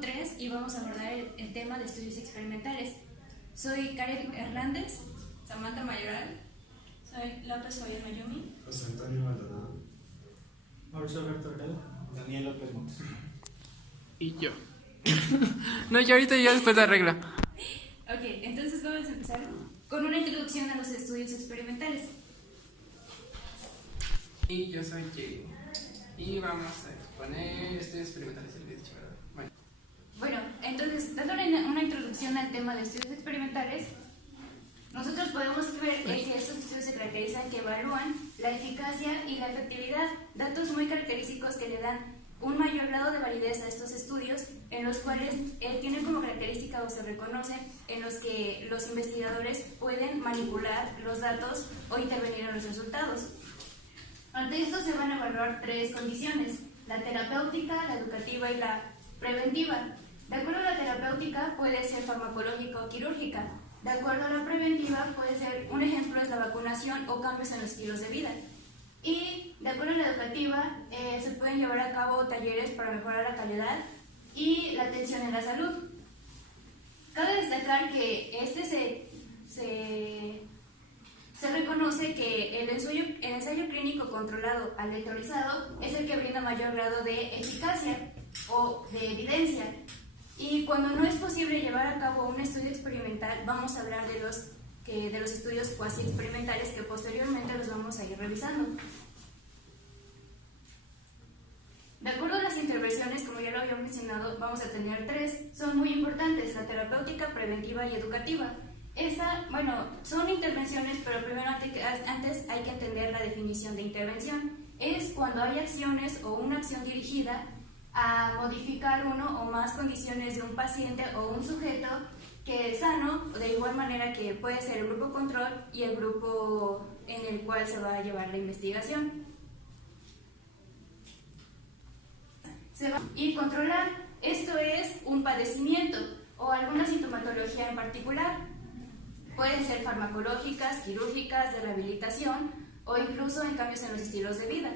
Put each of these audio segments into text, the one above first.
3 y vamos a abordar el tema de estudios experimentales. Soy Karen Hernández, Samantha Mayoral, soy López Joya Mayumi, José Antonio Maldonado, Mauricio Alberto Ortega, Daniel López Montes. Y yo. No, yo ahorita ya después la regla. Ok, entonces vamos a empezar con una introducción a los estudios experimentales. Y yo soy Jay. Y vamos a exponer estudios experimentales, el dicho, ¿verdad? Bueno, entonces, dándole una introducción al tema de estudios experimentales, nosotros podemos ver que estos estudios se caracterizan que evalúan la eficacia y la efectividad, datos muy característicos que le dan un mayor grado de validez a estos estudios, en los cuales tienen como característica o se reconoce en los que los investigadores pueden manipular los datos o intervenir en los resultados. Ante esto se van a evaluar tres condiciones: la terapéutica, la educativa y la preventiva. De acuerdo a la terapéutica puede ser farmacológica o quirúrgica. De acuerdo a la preventiva puede ser, un ejemplo es la vacunación o cambios en los estilos de vida. Y de acuerdo a la educativa se pueden llevar a cabo talleres para mejorar la calidad y la atención en la salud. Cabe destacar que se reconoce que el ensayo clínico controlado aleatorizado es el que brinda mayor grado de eficacia o de evidencia. Y cuando no es posible llevar a cabo un estudio experimental, vamos a hablar de los estudios cuasi experimentales, que posteriormente los vamos a ir revisando. De acuerdo a las intervenciones, como ya lo había mencionado, vamos a tener tres. Son muy importantes: la terapéutica, preventiva y educativa. Son intervenciones, pero primero antes hay que entender la definición de intervención. Es cuando hay acciones o una acción dirigida a modificar uno o más condiciones de un paciente o un sujeto que es sano, de igual manera que puede ser el grupo control y el grupo en el cual se va a llevar la investigación. Y controlar, esto es un padecimiento o alguna sintomatología en particular. Pueden ser farmacológicas, quirúrgicas, de rehabilitación o incluso en cambios en los estilos de vida.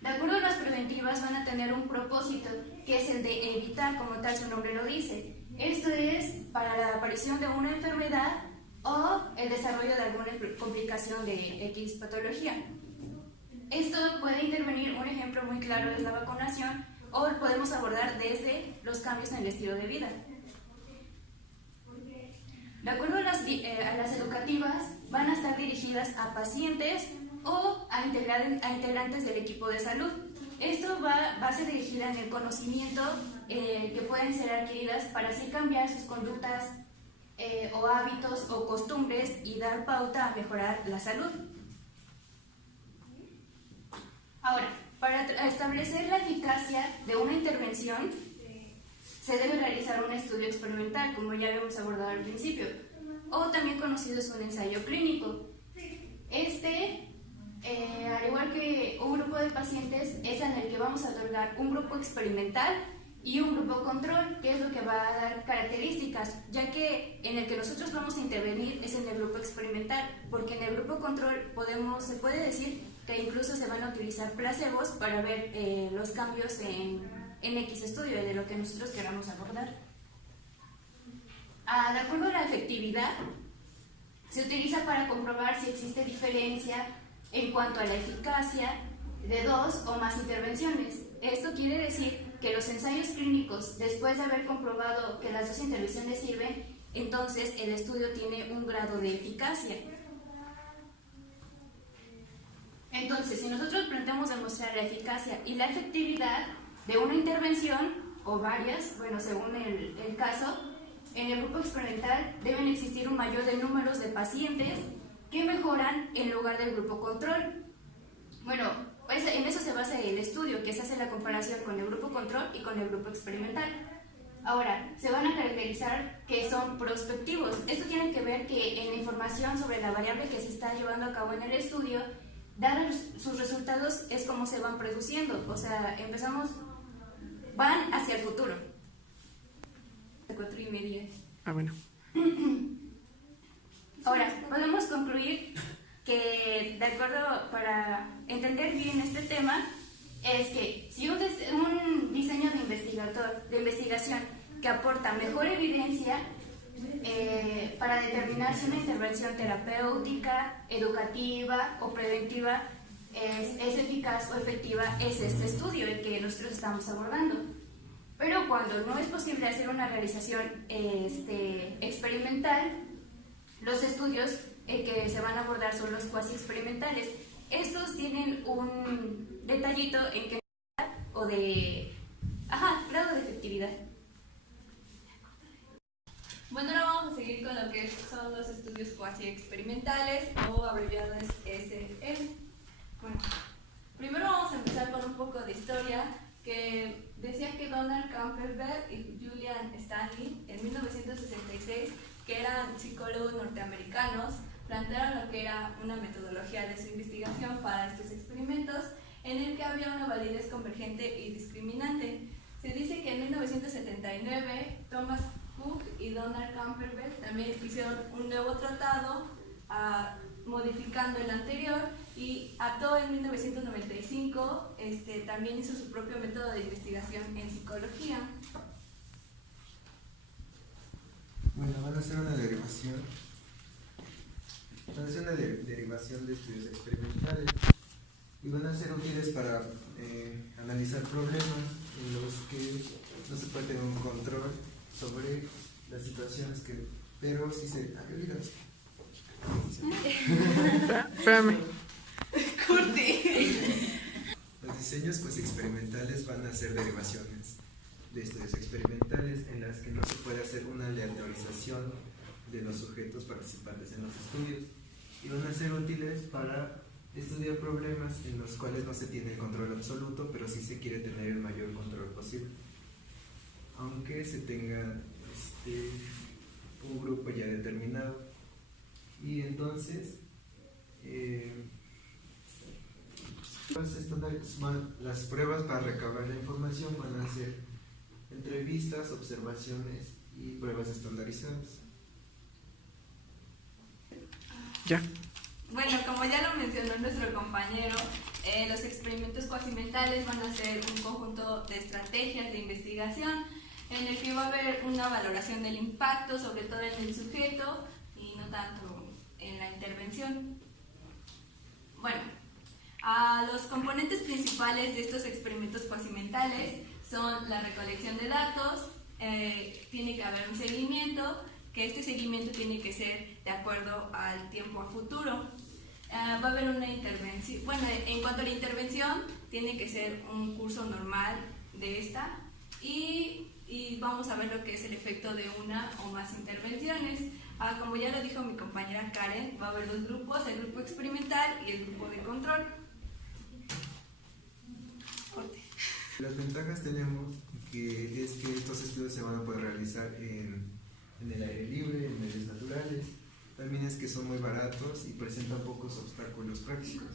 De acuerdo a las preventivas van a tener un propósito, que es el de evitar, como tal su nombre lo dice. Esto es para la aparición de una enfermedad o el desarrollo de alguna complicación de X patología. Esto puede intervenir, un ejemplo muy claro es la vacunación, o podemos abordar desde los cambios en el estilo de vida. De acuerdo a las educativas, van a estar dirigidas a pacientes o a integrantes del equipo de salud. Esto va a ser dirigida en el conocimiento que pueden ser adquiridas para así cambiar sus conductas o hábitos o costumbres y dar pauta a mejorar la salud. Ahora, para establecer la eficacia de una intervención, se debe realizar un estudio experimental, como ya habíamos abordado al principio, o también conocido es un ensayo clínico. Al igual que un grupo de pacientes, es en el que vamos a otorgar un grupo experimental y un grupo control, que es lo que va a dar características, ya que en el que nosotros vamos a intervenir es en el grupo experimental, porque en el grupo control se puede decir que incluso se van a utilizar placebos para ver los cambios en X estudio de lo que nosotros queramos abordar. De acuerdo a la efectividad, se utiliza para comprobar si existe diferencia en cuanto a la eficacia de dos o más intervenciones. Esto quiere decir que los ensayos clínicos, después de haber comprobado que las dos intervenciones sirven, entonces el estudio tiene un grado de eficacia. Entonces, si nosotros planteamos demostrar la eficacia y la efectividad de una intervención o varias, según el caso, en el grupo experimental deben existir un mayor de números de pacientes que mejoran en lugar del grupo control. En eso se basa el estudio, que se hace la comparación con el grupo control y con el grupo experimental. Ahora, se van a caracterizar que son prospectivos. Esto tiene que ver que en la información sobre la variable que se está llevando a cabo en el estudio, dar sus resultados es como se van produciendo. O sea, van hacia el futuro. 4:30. Bueno. Ahora, podemos concluir que, de acuerdo, para entender bien este tema, es que si un diseño de investigación que aporta mejor evidencia para determinar si una intervención terapéutica, educativa o preventiva es eficaz o efectiva, es este estudio el que nosotros estamos abordando. Pero cuando no es posible hacer una realización experimental, los estudios que se van a abordar son los cuasi experimentales. Estos tienen un detallito en que o de grado de efectividad. Bueno, ahora vamos a seguir con lo que son los estudios cuasi experimentales o abreviados SM. Bueno, primero vamos a empezar con un poco de historia, que decía que Donald Campbell y Julian Stanley en 1966, que eran psicólogos norteamericanos, plantearon lo que era una metodología de su investigación para estos experimentos en el que había una validez convergente y discriminante. Se dice que en 1979 Thomas Cook y Donald Campbell también hicieron un nuevo tratado modificando el anterior, y Atto en 1995 también hizo su propio método de investigación en psicología. Bueno, van a hacer una derivación. Van a hacer una derivación de estudios experimentales y van a ser útiles para analizar problemas en los que no se puede tener un control sobre las situaciones pero sí se... Espérame. Los diseños pues experimentales van a ser derivaciones de estudios experimentales en las que no se puede hacer una aleatorización de los sujetos participantes en los estudios, y van a ser útiles para estudiar problemas en los cuales no se tiene el control absoluto, pero sí se quiere tener el mayor control posible, aunque se tenga un grupo ya determinado. Y entonces las pruebas para recabar la información van a ser entrevistas, observaciones y pruebas estandarizadas. Ya. Bueno, como ya lo mencionó nuestro compañero, los experimentos cuasimentales van a ser un conjunto de estrategias de investigación en el que va a haber una valoración del impacto, sobre todo en el sujeto y no tanto en la intervención. Bueno, los componentes principales de estos experimentos cuasimentales son la recolección de datos, tiene que haber un seguimiento, que este seguimiento tiene que ser de acuerdo al tiempo a futuro. Va a haber una intervención, bueno, en cuanto a la intervención, tiene que ser un curso normal de esta, y vamos a ver lo que es el efecto de una o más intervenciones. Como ya lo dijo mi compañera Karen, va a haber dos grupos, el grupo experimental y el grupo de control. Las ventajas tenemos que es que estos estudios se van a poder realizar en el aire libre, en medios naturales. También es que son muy baratos y presentan pocos obstáculos prácticos.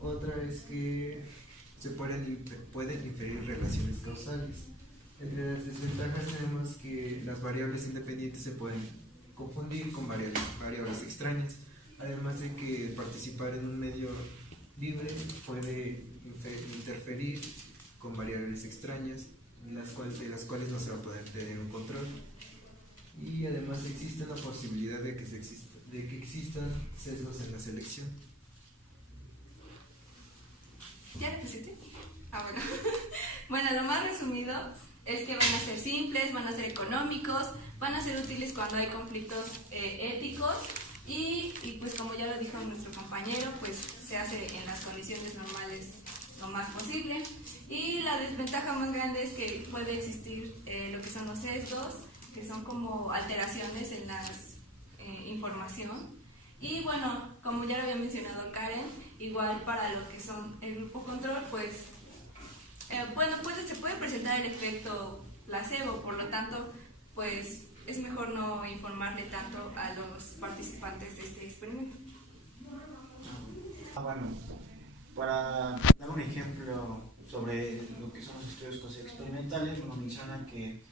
Otra es que se pueden inferir relaciones causales. Entre las desventajas tenemos que las variables independientes se pueden confundir con variables extrañas, además de que participar en un medio libre puede interferir con variables extrañas de las cuales no se va a poder tener un control, y además existe la posibilidad de que existan sesgos en la selección. ¿Ya lo pusiste? Bueno. Bueno, lo más resumido es que van a ser simples, van a ser económicos, van a ser útiles cuando hay conflictos éticos y pues como ya lo dijo nuestro compañero, pues se hace en las condiciones normales lo más posible. Y la desventaja más grande es que puede existir lo que son los sesgos, que son como alteraciones en la información. Y bueno, como ya lo había mencionado Karen, igual para lo que son el grupo control, pues se puede presentar el efecto placebo, por lo tanto, pues es mejor no informarle tanto a los participantes de este experimento. Bueno, para dar un ejemplo sobre lo que son los estudios experimentales, nos menciona que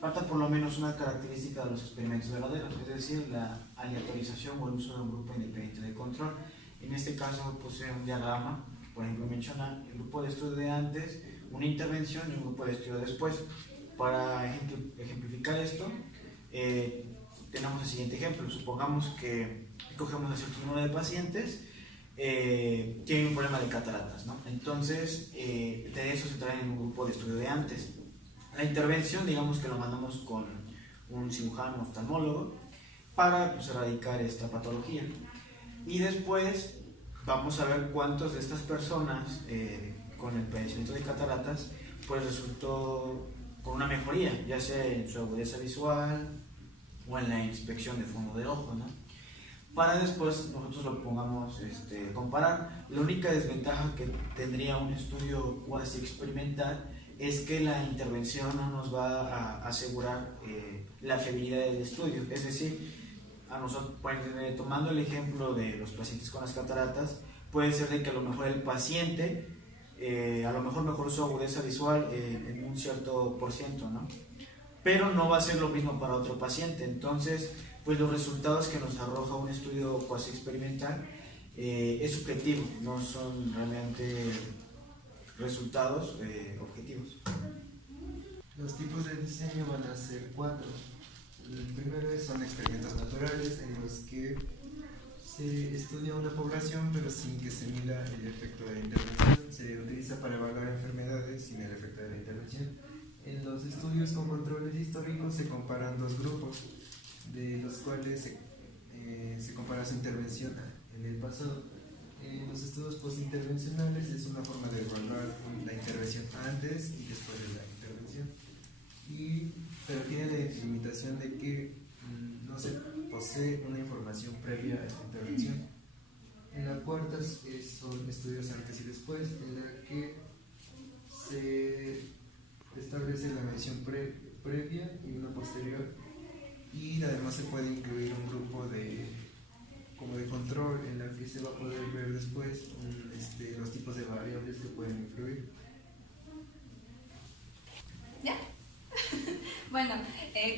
falta por lo menos una característica de los experimentos verdaderos, es decir, la aleatorización o el uso de un grupo independiente de control. En este caso posee un diagrama por ejemplo, menciona el grupo de estudio de antes, una intervención y un grupo de estudio después. Para ejemplificar esto, tenemos el siguiente ejemplo. Supongamos que cogemos a cierto número de pacientes, tienen un problema de cataratas, ¿no? Entonces, de eso se traen en un grupo de estudio de antes. La intervención, digamos que lo mandamos con un cirujano oftalmólogo para pues, erradicar esta patología. Y después vamos a ver cuántas de estas personas con el padecimiento de cataratas pues resultó con una mejoría, ya sea en su agudeza visual o en la inspección de fondo de ojo, ¿no? Para después nosotros lo pongamos comparar. La única desventaja que tendría un estudio cuasi experimental es que la intervención no nos va a asegurar la fiabilidad del estudio. Es decir, a nosotros, tomando el ejemplo de los pacientes con las cataratas, puede ser de que a lo mejor el paciente a lo mejor mejoró su agudeza visual en un cierto por ciento, ¿no? Pero no va a ser lo mismo para otro paciente. Entonces, pues los resultados que nos arroja un estudio cuasi experimental es subjetivo, no son realmente resultados objetivos. Los tipos de diseño van a ser 4. El primero son experimentos naturales en los que se estudia una población pero sin que se mida el efecto de la intervención. Se utiliza para evaluar enfermedades sin el efecto de la intervención. En los estudios con controles históricos se comparan dos grupos, de los cuales se compara su intervención en el pasado. En los estudios postintervencionales es una forma de evaluar la intervención antes y después de la intervención, pero tiene la limitación de que no se posee una información previa a esta intervención. En la cuarta son estudios antes y después, en la que se establece la medición previa y una posterior, y además se puede incluir un grupo de control en la que se va a poder ver después los tipos de variables que pueden influir. ¿Ya? Bueno,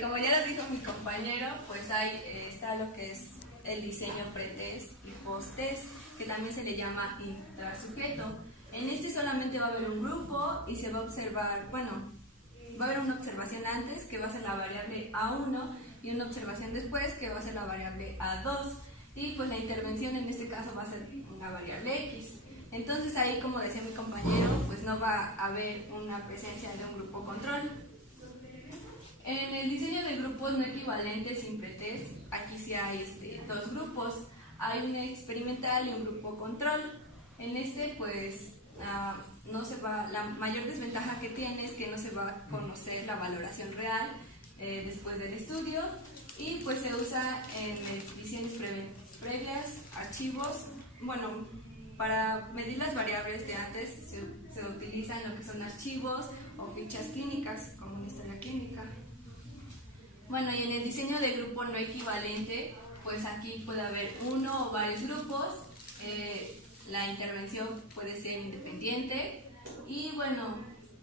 como ya lo dijo mi compañero, pues está lo que es el diseño pre-test y post-test, que también se le llama intrasujeto. En este solamente va a haber un grupo y se va a observar, va a haber una observación antes que va a ser la variable A1 y una observación después que va a ser la variable A2, y pues la intervención en este caso va a ser una variable X. Entonces ahí, como decía mi compañero, pues no va a haber una presencia de un grupo control. En el diseño de grupos no equivalentes sin pretest, aquí sí hay dos grupos, hay un experimental y un grupo control. En este pues la mayor desventaja que tiene es que no se va a conocer la valoración real después del estudio, y pues se usa en ediciones previas, archivos. Para medir las variables de antes se utilizan lo que son archivos o fichas clínicas, como una historia clínica. Y en el diseño de grupo no equivalente, pues aquí puede haber uno o varios grupos, la intervención puede ser independiente y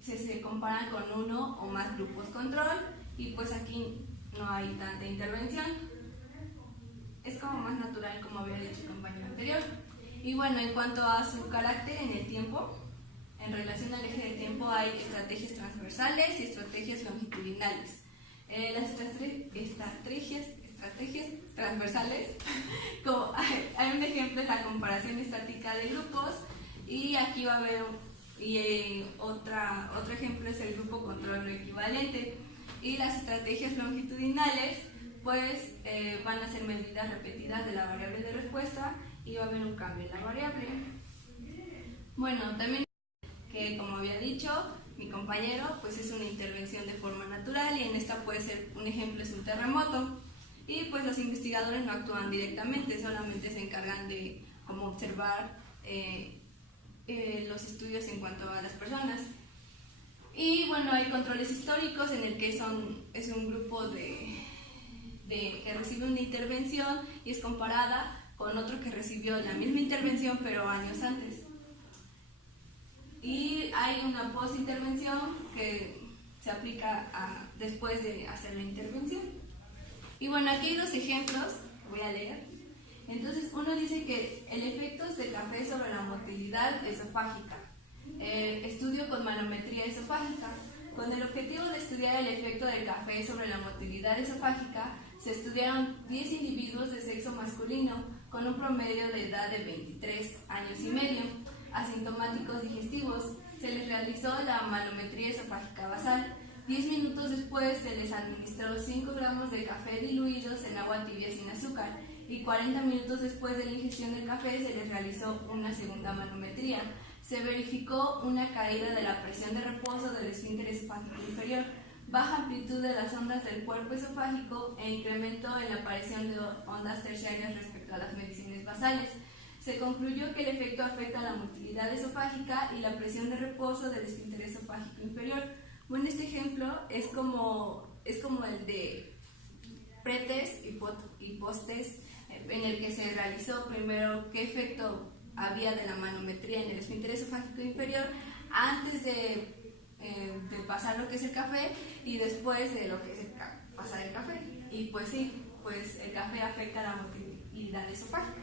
se comparan con uno o más grupos control, y pues aquí no hay tanta intervención, es como más natural, como había dicho el compañero anterior. Y en cuanto a su carácter en el tiempo, en relación al eje de tiempo hay estrategias transversales y estrategias longitudinales. Las estrategias transversales, hay un ejemplo de la comparación estática de grupos, y aquí va a haber otro ejemplo es el grupo control no equivalente. Y las estrategias longitudinales pues van a ser medidas repetidas de la variable de respuesta y va a haber un cambio en la variable. También que, como había dicho mi compañero, pues es una intervención de forma natural, y en esta puede ser un ejemplo es un terremoto, y pues los investigadores no actúan directamente, solamente se encargan de observar los estudios en cuanto a las personas. Y hay controles históricos en el que es un grupo que recibe una intervención y es comparada con otro que recibió la misma intervención pero años antes. Y hay una post-intervención que se aplica después de hacer la intervención. Y aquí hay dos ejemplos, voy a leer. Entonces, uno dice que el efecto de café sobre la motilidad esofágica. Estudio con manometría esofágica. Con el objetivo de estudiar el efecto del café sobre la motilidad esofágica, se estudiaron 10 individuos de sexo masculino con un promedio de edad de 23 años y medio, asintomáticos digestivos. Se les realizó la manometría esofágica basal. 10 minutos después se les administró 5 gramos de café diluidos en agua tibia sin azúcar y 40 minutos después de la ingestión del café se les realizó una segunda manometría. Se verificó una caída de la presión de reposo del esfínter esofágico inferior, baja amplitud de las ondas del cuerpo esofágico e incremento en la aparición de ondas terciarias respecto a las mediciones basales. Se concluyó que el efecto afecta a la motilidad esofágica y la presión de reposo del esfínter esofágico inferior. Bueno, este ejemplo es como el de pretest y posttest, en el que se realizó primero qué efecto había de la manometría en el esfínter esofágico inferior antes de pasar lo que es el café y después de lo que es pasar el café. Y pues sí, pues el café afecta a la motilidad esofágica.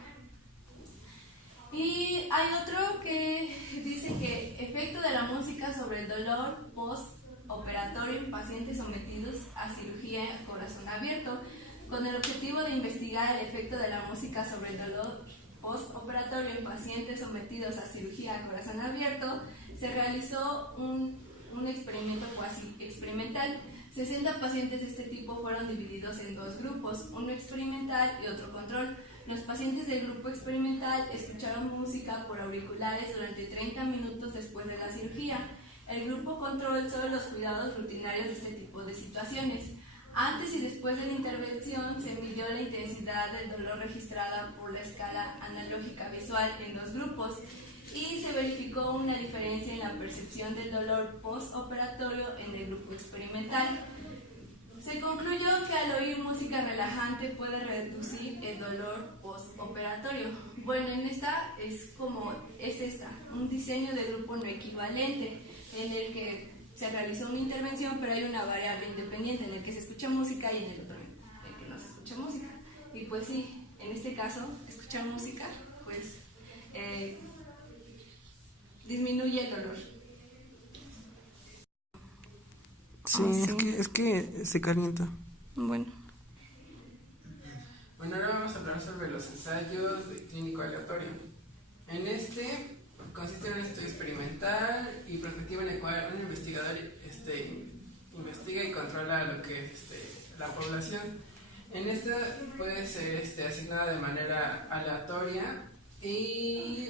Y hay otro que dice que efecto de la música sobre el dolor postoperatorio en pacientes sometidos a cirugía corazón abierto. Con el objetivo de investigar el efecto de la música sobre el dolor postoperatorio en pacientes sometidos a cirugía a corazón abierto, se realizó un experimento cuasi experimental. 60 pacientes de este tipo fueron divididos en dos grupos, uno experimental y otro control. Los pacientes del grupo experimental escucharon música por auriculares durante 30 minutos después de la cirugía. El grupo control solo los cuidados rutinarios de este tipo de situaciones. Antes y después de la intervención se midió la intensidad del dolor registrada por la escala analógica visual en dos grupos y se verificó una diferencia en la percepción del dolor postoperatorio en el grupo experimental. Se concluyó que al oír música relajante puede reducir el dolor postoperatorio. Bueno, en esta es un diseño de grupo no equivalente en el que se realizó una intervención, pero hay una variable independiente en el que se escucha música y en el otro en el que no se escucha música. Y pues sí, en este caso, escuchar música, pues disminuye el dolor. Sí, es que se calienta. Bueno, ahora vamos a hablar sobre los ensayos de clínico aleatorio. En este consiste en un estudio experimental y prospectivo en el cual un investigador investiga y controla lo que es la población. En esta puede ser asignada de manera aleatoria y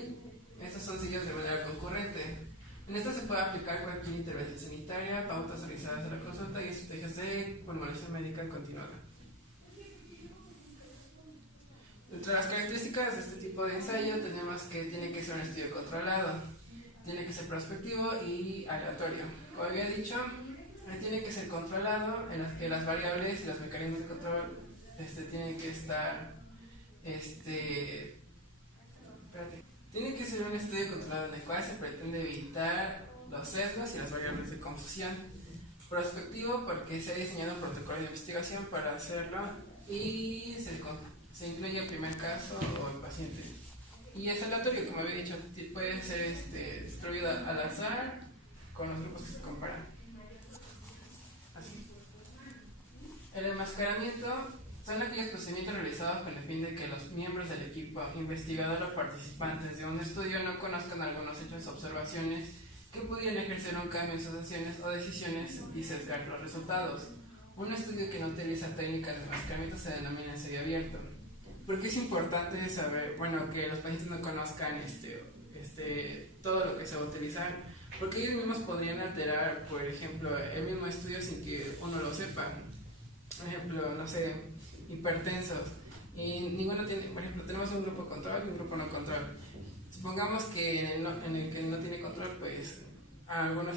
estos son seguidos de manera concurrente. En esta se puede aplicar cualquier intervención sanitaria, pautas realizadas a la consulta y estrategias de formulación médica continuada. Entre las características de este tipo de ensayo tenemos que tiene que ser un estudio controlado, tiene que ser prospectivo y aleatorio. Como había dicho, tiene que ser controlado en las que las variables y los mecanismos de control tienen que estar tiene que ser un estudio controlado en el cual se pretende evitar los sesgos y las variables de confusión. Prospectivo porque se ha diseñado un protocolo de investigación para hacerlo y se incluye el primer caso o el paciente. Y es aleatorio, como había dicho, puede ser distribuido al azar con los grupos que se comparan. Así. El enmascaramiento son aquellos procedimientos realizados con el fin de que los miembros del equipo investigador o participantes de un estudio no conozcan algunos hechos o observaciones que pudieran ejercer un cambio en sus acciones o decisiones y sesgar los resultados. Un estudio que no utiliza técnicas de enmascaramiento se denomina ensayo abierto. Porque es importante saber, que los pacientes no conozcan todo lo que se va a utilizar, porque ellos mismos podrían alterar, por ejemplo, el mismo estudio sin que uno lo sepa. Por ejemplo, hipertensos, y ninguno tiene, por ejemplo, tenemos un grupo control y un grupo no control. Supongamos que en el que no tiene control, pues algunos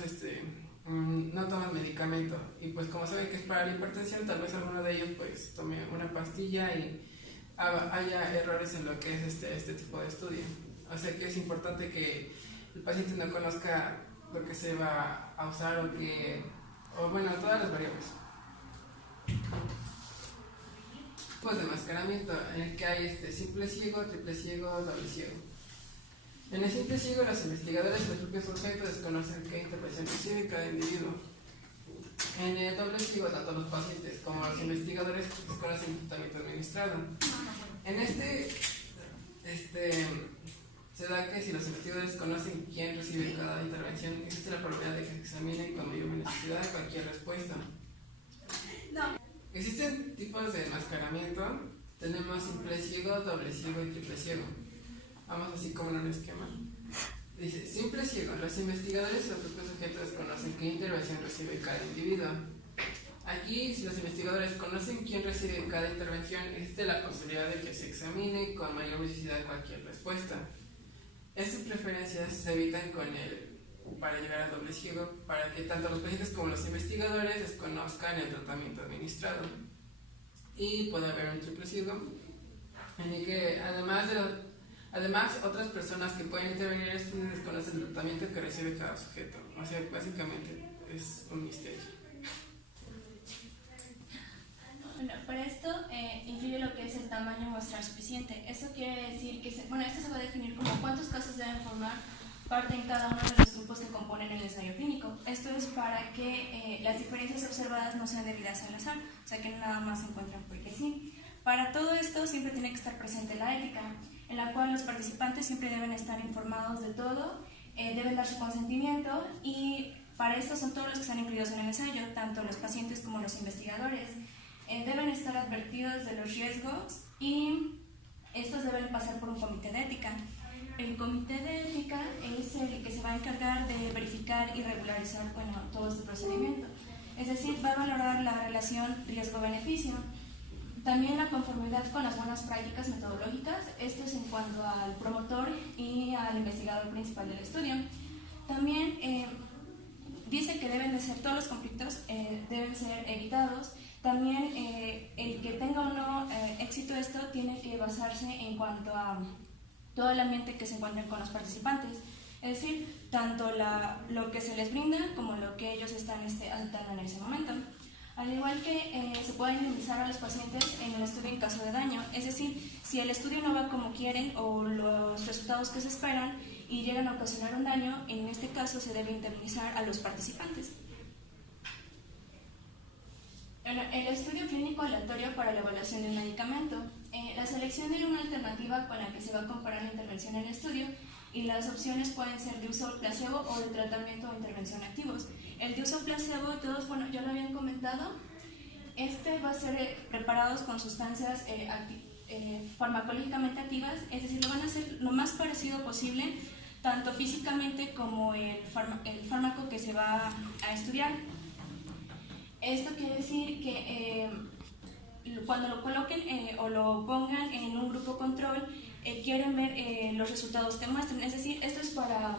no toman medicamento, y pues como saben que es para la hipertensión, tal vez alguno de ellos pues tome una pastilla y haya errores en lo que es este tipo de estudio. O sea que es importante que el paciente no conozca lo que se va a usar todas las variables. tipos de enmascaramiento, en el que hay simple ciego, triple ciego, doble ciego. En el simple ciego, los investigadores y los propios sujetos desconocen qué interpretación recibe cada individuo. En el doble ciego, tanto los pacientes como los investigadores desconocen el tratamiento administrado. En se da que si los investigadores conocen quién recibe cada intervención, existe la probabilidad de que se examinen con mayor necesidad de cualquier respuesta. Existen tipos de enmascaramiento. Tenemos simple ciego, doble ciego y triple ciego. Vamos así como en un esquema. Dice, simple ciego, los investigadores y los propios sujetos conocen qué intervención recibe cada individuo. Aquí, si los investigadores conocen quién recibe cada intervención, existe la posibilidad de que se examine con mayor necesidad cualquier respuesta. Estas preferencias se evitan para llegar al doble ciego, para que tanto los pacientes como los investigadores desconozcan el tratamiento administrado. Y puede haber un triple ciego, en el que además otras personas que pueden intervenir en estudios desconocen el tratamiento que recibe cada sujeto. O sea, básicamente es un misterio. Bueno, para esto influye lo que es el tamaño muestral suficiente. Eso quiere decir que, esto se va a definir como cuántos casos deben formar parte en cada uno de los grupos que componen el ensayo clínico. Esto es para que las diferencias observadas no sean debidas al azar, o sea que nada más se encuentran porque sí. Para todo esto siempre tiene que estar presente la ética, en la cual los participantes siempre deben estar informados de todo, deben dar su consentimiento, y para esto son todos los que están incluidos en el ensayo, tanto los pacientes como los investigadores. Deben estar advertidos de los riesgos y estos deben pasar por un comité de ética. El comité de ética es el que se va a encargar de verificar y regularizar todo este procedimiento. Es decir, va a valorar la relación riesgo-beneficio. También la conformidad con las buenas prácticas metodológicas, esto es en cuanto al promotor y al investigador principal del estudio. También dice que deben de ser todos los conflictos, deben ser evitados. También el que tenga o no éxito esto tiene que basarse en cuanto a todo el ambiente que se encuentren con los participantes, es decir, tanto lo que se les brinda como lo que ellos están adoptando en ese momento. Al igual que se puede indemnizar a los pacientes en el estudio en caso de daño, es decir, si el estudio no va como quieren o los resultados que se esperan y llegan a ocasionar un daño, en este caso se debe indemnizar a los participantes. El estudio clínico aleatorio para la evaluación de un medicamento. La selección de una alternativa con la que se va a comparar la intervención en el estudio, y las opciones pueden ser de uso placebo o de tratamiento o intervención activos. El de uso placebo, todos, ya lo habían comentado, va a ser preparados con sustancias farmacológicamente activas, es decir, lo van a hacer lo más parecido posible, tanto físicamente como el fármaco que se va a estudiar. Esto quiere decir que cuando lo coloquen o lo pongan en un grupo control, quieren ver los resultados que muestran. Es decir, esto es para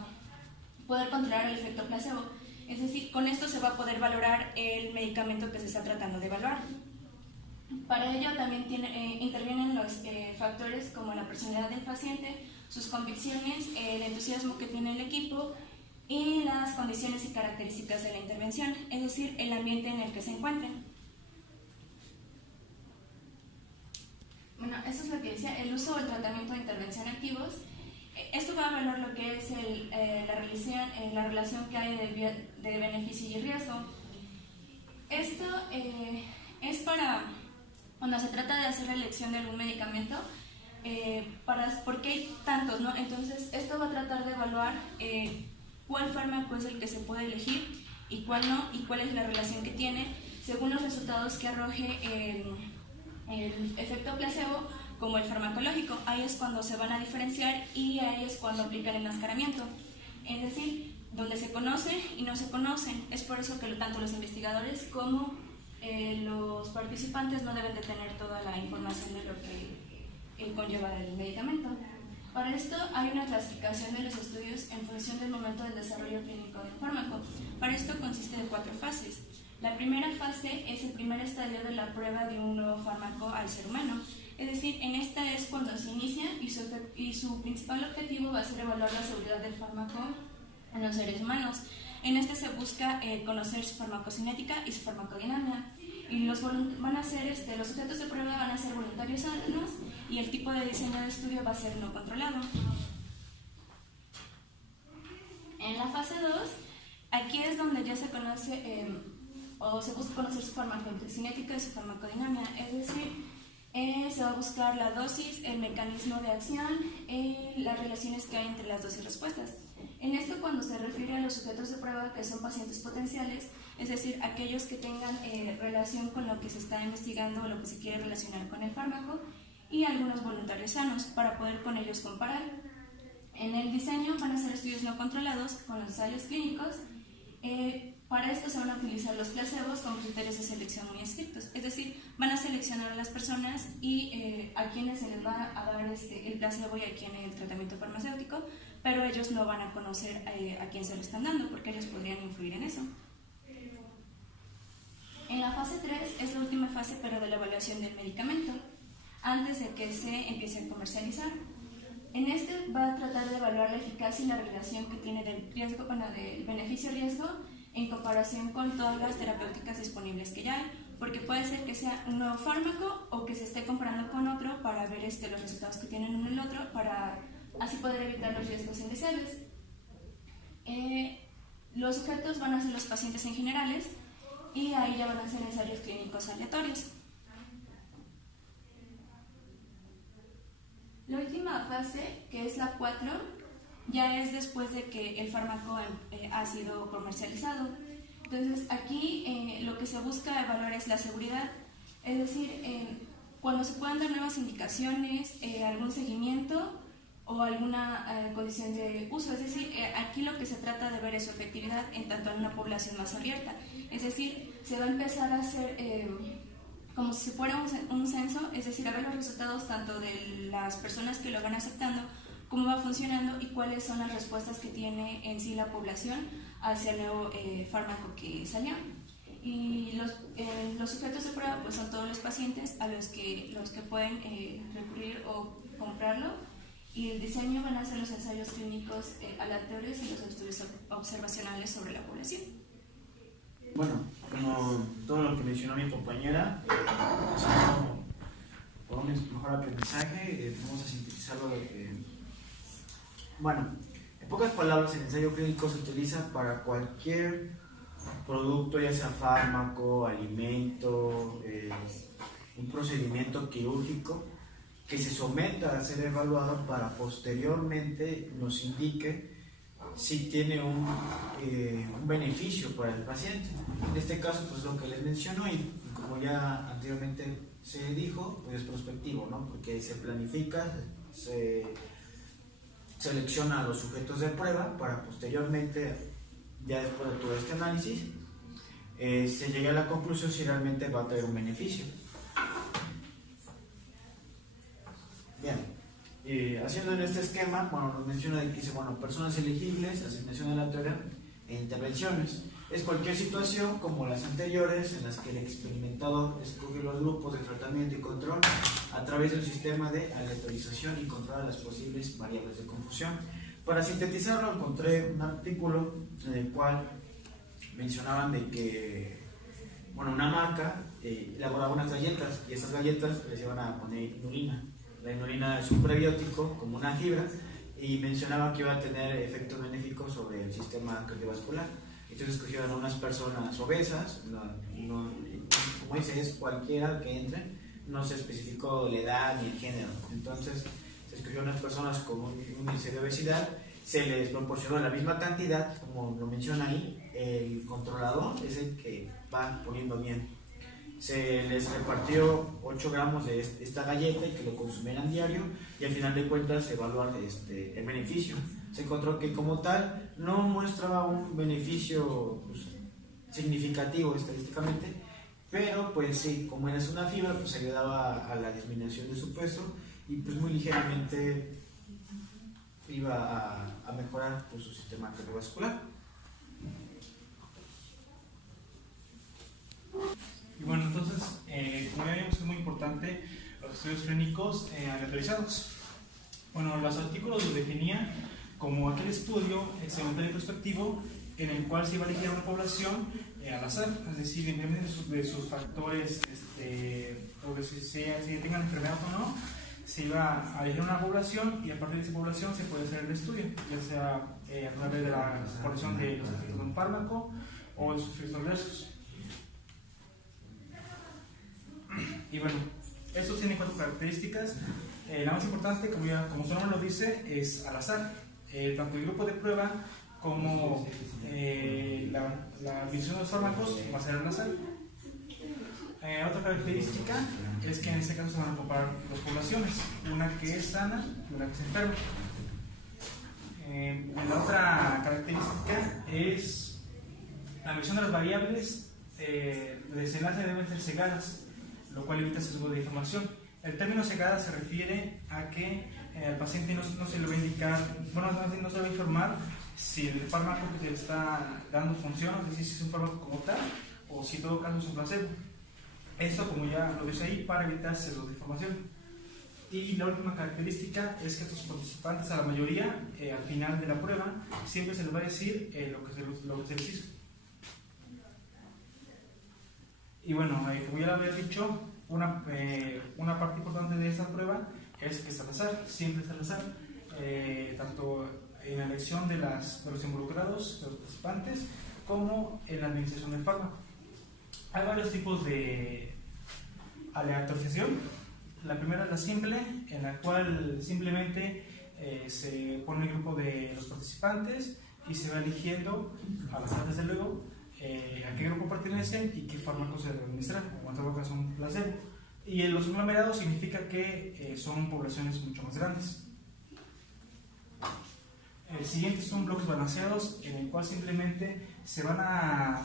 poder controlar el efecto placebo. Es decir, con esto se va a poder valorar el medicamento que se está tratando de evaluar. Para ello también intervienen los factores como la personalidad del paciente, sus convicciones, el entusiasmo que tiene el equipo y las condiciones y características de la intervención, es decir, el ambiente en el que se encuentren. Bueno, eso es lo que decía, el uso o el tratamiento de intervención activos. Esto va a evaluar lo que es la relación que hay de beneficio y riesgo. Esto es para cuando se trata de hacer la elección de algún medicamento, porque hay tantos, ¿no? Entonces, esto va a tratar de evaluar cuál fármaco es el que se puede elegir y cuál no, y cuál es la relación que tiene según los resultados que arroje el efecto placebo como el farmacológico. Ahí es cuando se van a diferenciar y ahí es cuando aplican el enmascaramiento, es decir, donde se conoce y no se conocen. Es por eso que tanto los investigadores como los participantes no deben de tener toda la información de lo que conlleva el medicamento. Para esto hay una clasificación de los estudios en función del momento del desarrollo clínico del fármaco. Para esto consiste de 4 fases. La primera fase es el primer estadio de la prueba de un nuevo fármaco al ser humano. Es decir, en esta es cuando se inicia y su principal objetivo va a ser evaluar la seguridad del fármaco en los seres humanos. En este se busca conocer su farmacocinética y su farmacodinámica. Y los sujetos de prueba van a ser voluntarios sanos y el tipo de diseño de estudio va a ser no controlado. En la fase 2, aquí es donde ya se conoce o se busca conocer su farmacocinética y su farmacodinámica, es decir, se va a buscar la dosis, el mecanismo de acción y las relaciones que hay entre las dosis y respuestas. En esto, cuando se refiere a los sujetos de prueba, que son pacientes potenciales, es decir, aquellos que tengan relación con lo que se está investigando o lo que se quiere relacionar con el fármaco, y algunos voluntarios sanos para poder con ellos comparar. En el diseño van a ser estudios no controlados con los ensayos clínicos. Para esto se van a utilizar los placebos con criterios de selección muy estrictos, es decir, van a seleccionar a las personas y a quienes se les va a dar el placebo y a quien el tratamiento farmacéutico, pero ellos no van a conocer a quién se lo están dando porque ellos podrían influir en eso. En la fase 3 es la última fase, pero de la evaluación del medicamento, antes de que se empiece a comercializar. En este va a tratar de evaluar la eficacia y la relación que tiene del beneficio-riesgo en comparación con todas las terapéuticas disponibles que ya hay, porque puede ser que sea un nuevo fármaco o que se esté comparando con otro para ver los resultados que tienen uno y el otro, para así poder evitar los riesgos indeseables. Los sujetos van a ser los pacientes en generales y ahí ya van a ser ensayos clínicos aleatorios. La última fase, que es la 4, ya es después de que el fármaco ha sido comercializado. Entonces, aquí lo que se busca evaluar es la seguridad, es decir, cuando se puedan dar nuevas indicaciones, algún seguimiento o alguna condición de uso. Es decir, aquí lo que se trata de ver es su efectividad en tanto en una población más abierta. Es decir, se va a empezar a hacer como si fuera un censo, es decir, a ver los resultados tanto de las personas que lo van aceptando, cómo va funcionando y cuáles son las respuestas que tiene en sí la población hacia el nuevo fármaco que salió. Y los sujetos de prueba pues son todos los pacientes a los que pueden recurrir o comprarlo, y el diseño van a ser los ensayos clínicos aleatorios y los estudios observacionales sobre la población. Bueno, como todo lo que mencionó mi compañera, por un mejor aprendizaje, vamos a sintetizarlo. Bueno, en pocas palabras, el ensayo clínico se utiliza para cualquier producto, ya sea fármaco, alimento, un procedimiento quirúrgico, que se someta a ser evaluado para posteriormente nos indique si tiene un beneficio para el paciente. En este caso, pues lo que les menciono, y como ya anteriormente se dijo, pues es prospectivo, ¿no? Porque se planifica, se selecciona a los sujetos de prueba para posteriormente, ya después de todo este análisis, se llegue a la conclusión si realmente va a traer un beneficio. Bien, haciendo en este esquema, bueno, nos menciona que dice, bueno, personas elegibles, asignación aleatoria e intervenciones. Es cualquier situación como las anteriores en las que el experimentador escoge los grupos de tratamiento y control a través de un sistema de aleatorización y controla las posibles variables de confusión. Para sintetizarlo, encontré un artículo en el cual mencionaban de que, bueno, una marca elaboraba unas galletas y esas galletas les iban a poner inulina. La inulina es un prebiótico, como una fibra, y mencionaba que iba a tener efectos benéficos sobre el sistema cardiovascular. Entonces escogieron a unas personas obesas, como dice, es cualquiera que entre, no se especificó la edad ni el género. Entonces se escogió a unas personas con un índice de obesidad, se les proporcionó la misma cantidad, como lo menciona ahí, el controlador es el que va poniendo bien. Se les repartió 8 gramos de esta galleta y que lo consumieran diario, y al final de cuentas evaluar el beneficio. Se encontró que como tal no mostraba un beneficio significativo estadísticamente, pero pues sí, como era una fibra, pues ayudaba a la disminución de su peso y pues muy ligeramente iba a mejorar pues, su sistema cardiovascular. Y bueno, entonces, como ya vimos, es muy importante los estudios clínicos aleatorizados. Bueno, los artículos los definían como aquel estudio experimental y prospectivo en el cual se va a elegir una población al azar, es decir, independientemente de sus factores, o de si tengan enfermedad o no, se va a elegir una población y a partir de esa población se puede hacer el estudio, ya sea a través de la exploración de los efectos de un fármaco o de sus efectos adversos. Y bueno, estos tienen 4 características. La más importante, como su nombre lo dice, es al azar. Tanto el grupo de prueba como la admisión de los fármacos va a ser al azar. Otra característica es que en este caso se van a comparar dos poblaciones, una que es sana y una que es enferma. La otra característica es la medición de las variables de desenlace deben ser cegadas, lo cual evita sesgo de información. El término cegada se refiere a que al paciente no se le va a indicar, bueno, no se le va a informar si el fármaco que se le está dando funciona, es decir, si es un fármaco como tal o si en todo caso es un placebo. Esto, como ya lo dice ahí, para evitar sesgo de información. Y la última característica es que a estos participantes, a la mayoría, al final de la prueba, siempre se les va a decir lo que se les hizo. Y bueno, como ya lo había dicho, una parte importante de esta prueba es que es al azar, siempre es al azar, tanto en la elección de los involucrados, de los participantes, como en la administración del fármaco. Hay varios tipos de aleatorización. La primera es la simple, en la cual simplemente se pone el grupo de los participantes y se va eligiendo, al azar desde luego, a qué grupo pertenecen y qué fármaco se debe administrar, como en todo caso un placebo. Y en los conglomerados significa que son poblaciones mucho más grandes. El siguiente son bloques balanceados, en el cual simplemente se van a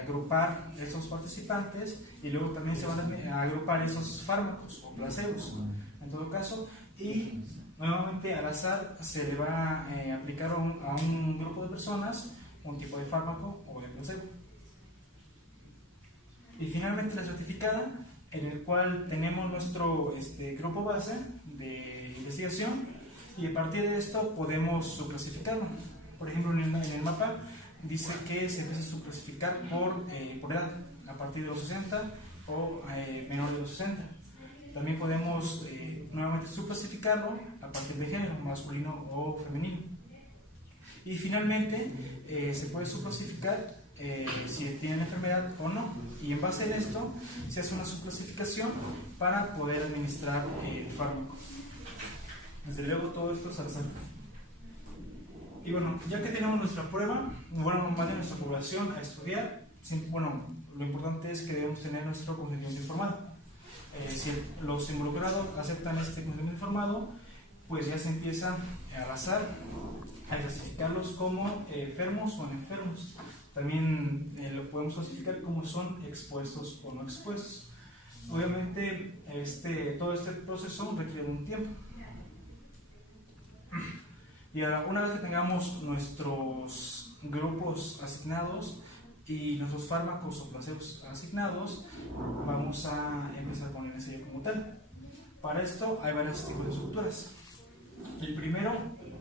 agrupar esos participantes y luego también se van a agrupar esos fármacos o placebos, en todo caso, y nuevamente al azar se le va a aplicar a un grupo de personas un tipo de fármaco o de placebo. Y finalmente la estratificada, en el cual tenemos nuestro grupo base de investigación y a partir de esto podemos subclasificarlo. Por ejemplo, en el mapa dice que se empieza a subclasificar por edad, a partir de los 60 o menor de los 60. También podemos nuevamente subclasificarlo a partir de género, masculino o femenino. Y finalmente se puede subclasificar si tienen enfermedad o no. Y en base a esto se hace una subclasificación para poder administrar el fármaco. Desde luego todo esto es al azar. Y bueno, ya que tenemos nuestra prueba, bueno, más de nuestra población a estudiar, bueno, lo importante es que debemos tener nuestro consentimiento informado. Si los involucrados aceptan este consentimiento informado, pues ya se empieza al azar a clasificarlos como enfermos o no enfermos. También lo podemos clasificar como son expuestos o no expuestos. Obviamente todo este proceso requiere un tiempo. Y ahora, una vez que tengamos nuestros grupos asignados y nuestros fármacos o placebos asignados, vamos a empezar con el ensayo como tal. Para esto hay varios tipos de estructuras. El primero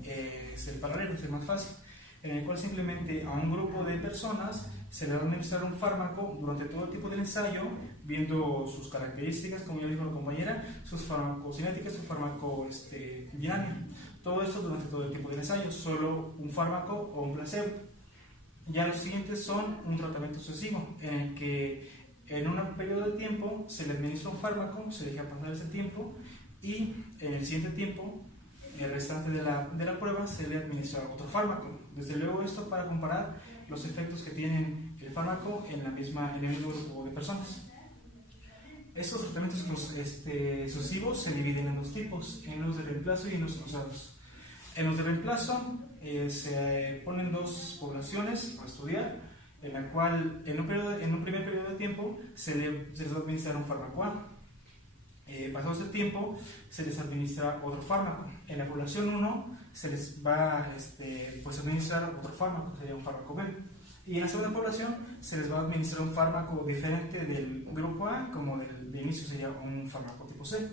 es el paralelo, es el más fácil, en el cual simplemente a un grupo de personas se le va a administrar un fármaco durante todo el tipo del ensayo, viendo sus características, como ya dijo la compañera, sus farmacocinéticas, su farmacodinámica. Todo esto durante todo el tiempo del ensayo, solo un fármaco o un placebo. Ya los siguientes son un tratamiento sucesivo, en el que en un periodo de tiempo se le administra un fármaco, se deja pasar ese tiempo y en el siguiente tiempo, el restante de la prueba, se le administra otro fármaco. Desde luego esto para comparar los efectos que tienen el fármaco en el mismo grupo de personas. Estos tratamientos sucesivos se dividen en dos tipos, en los de reemplazo y en los cruzados. En los de reemplazo se ponen dos poblaciones a estudiar, en la cual en un primer periodo de tiempo se les va a administrar un fármaco A. Pasado este tiempo se les administra otro fármaco. En la población 1 se les va a administrar otro fármaco, sería un fármaco B. Y en la segunda población se les va a administrar un fármaco diferente del grupo A, como de inicio sería un fármaco tipo C.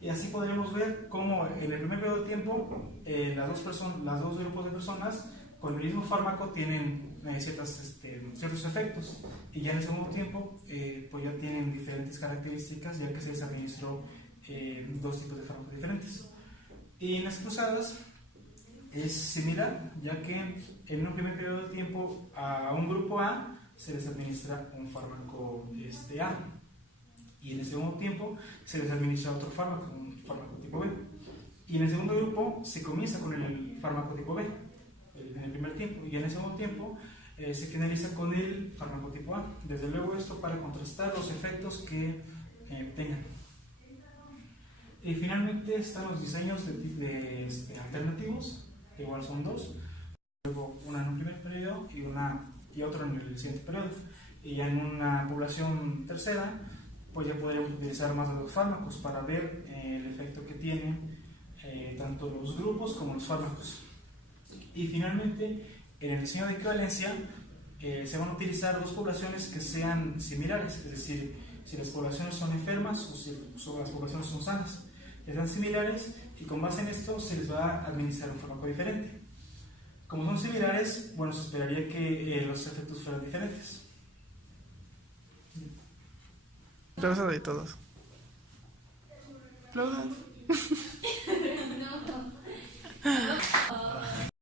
Y así podremos ver cómo en el primer periodo de tiempo los dos grupos de personas con el mismo fármaco tienen ciertos efectos, y ya en el segundo tiempo pues ya tienen diferentes características, ya que se les administró dos tipos de fármacos diferentes. Y en las cruzadas es similar, ya que en un primer periodo de tiempo a un grupo A se les administra un fármaco A, y en el segundo tiempo se les administra otro fármaco, un fármaco tipo B, y en el segundo grupo se comienza con el fármaco tipo B en el primer tiempo, y en el segundo tiempo se finaliza con el fármaco tipo A. Desde luego esto para contrastar los efectos que tengan. Y finalmente están los diseños alternativos, que igual son dos, luego una en un primer periodo y otro en el siguiente periodo. Y ya en una población tercera, pues ya podríamos utilizar más de los fármacos para ver el efecto que tienen tanto los grupos como los fármacos. Y finalmente, en el diseño de equivalencia se van a utilizar dos poblaciones que sean similares, es decir, si las poblaciones son enfermas o si las poblaciones son sanas, que sean similares, y con base en esto se les va a administrar un fármaco diferente. Como son similares, bueno, se esperaría que los efectos fueran diferentes. Aplauso de todos. Aplaudan.